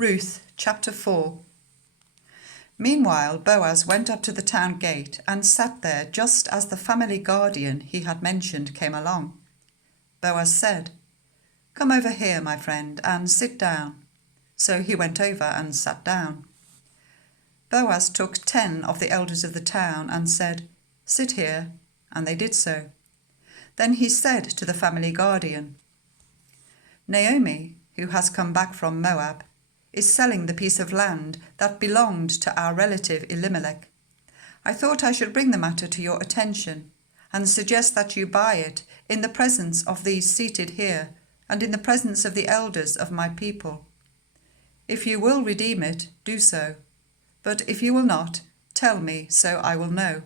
Ruth chapter 4. Meanwhile Boaz went up to the town gate and sat there just as the family guardian he had mentioned came along. Boaz said, "Come over here, my friend, and sit down." So he went over and sat down. Boaz took 10 of the elders of the town and said, "Sit here," and they did so. Then he said to the family guardian, "Naomi, who has come back from Moab, is selling the piece of land that belonged to our relative Elimelech. I thought I should bring the matter to your attention and suggest that you buy it in the presence of these seated here and in the presence of the elders of my people. If you will redeem it, do so. But if you will not, tell me, so I will know.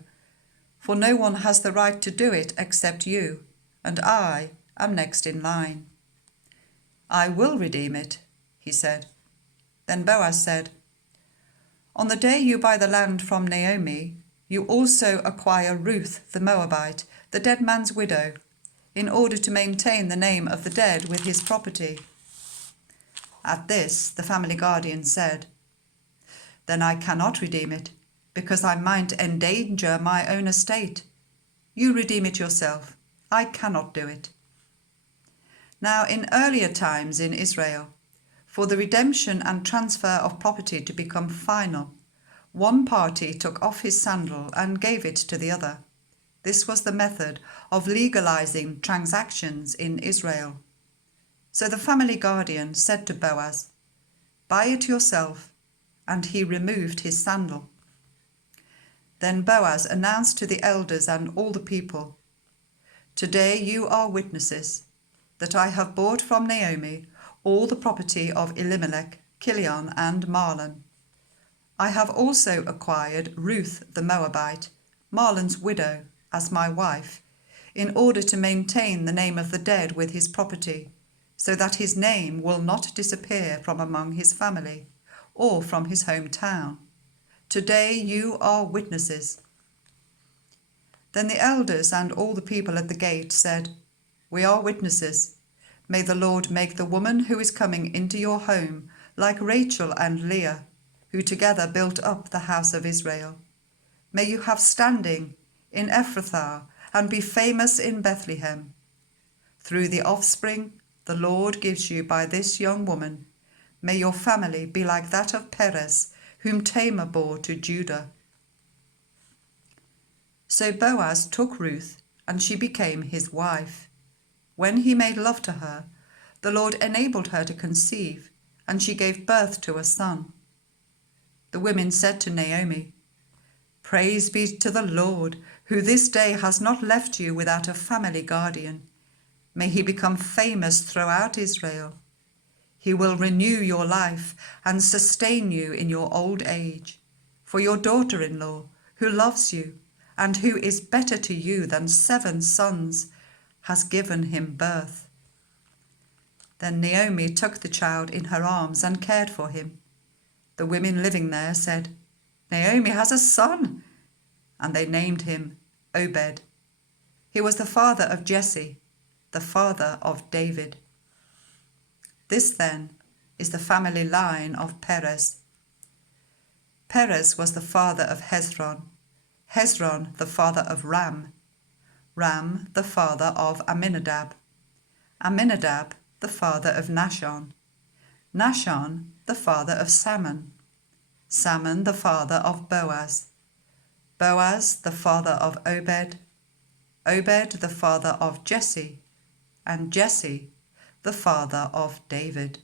For no one has the right to do it except you, and I am next in line." "I will redeem it," he said. Then Boaz said, "On the day you buy the land from Naomi, you also acquire Ruth the Moabite, the dead man's widow, in order to maintain the name of the dead with his property." At this the family guardian said, "Then I cannot redeem it, because I might endanger my own estate. You redeem it yourself. I cannot do it." Now in earlier times in Israel, for the redemption and transfer of property to become final, one party took off his sandal and gave it to the other. This was the method of legalizing transactions in Israel. So the family guardian said to Boaz, "Buy it yourself," and he removed his sandal. Then Boaz announced to the elders and all the people, "Today you are witnesses that I have bought from Naomi all the property of Elimelech, Kilion, and Mahlon. I have also acquired Ruth the Moabite, Mahlon's widow, as my wife, in order to maintain the name of the dead with his property, so that his name will not disappear from among his family or from his hometown. Today you are witnesses." Then the elders and all the people at the gate said, "We are witnesses. May the Lord make the woman who is coming into your home like Rachel and Leah, who together built up the house of Israel. May you have standing in Ephrathah and be famous in Bethlehem. Through the offspring the Lord gives you by this young woman, may your family be like that of Perez, whom Tamar bore to Judah." So Boaz took Ruth, and she became his wife. When he made love to her, the Lord enabled her to conceive, and she gave birth to a son. The women said to Naomi, "Praise be to the Lord, who this day has not left you without a family guardian. May he become famous throughout Israel. He will renew your life and sustain you in your old age. For your daughter-in-law, who loves you, and who is better to you than 7 sons, has given him birth." Then Naomi took the child in her arms and cared for him. The women living there said, "Naomi has a son," and they named him Obed. He was the father of Jesse, the father of David. This then is the family line of Perez. Perez was the father of Hezron, Hezron the father of Ram, Ram the father of Amminadab, Amminadab the father of Nahshon, Nahshon the father of Salmon, Salmon the father of Boaz, Boaz the father of Obed, Obed the father of Jesse, and Jesse the father of David.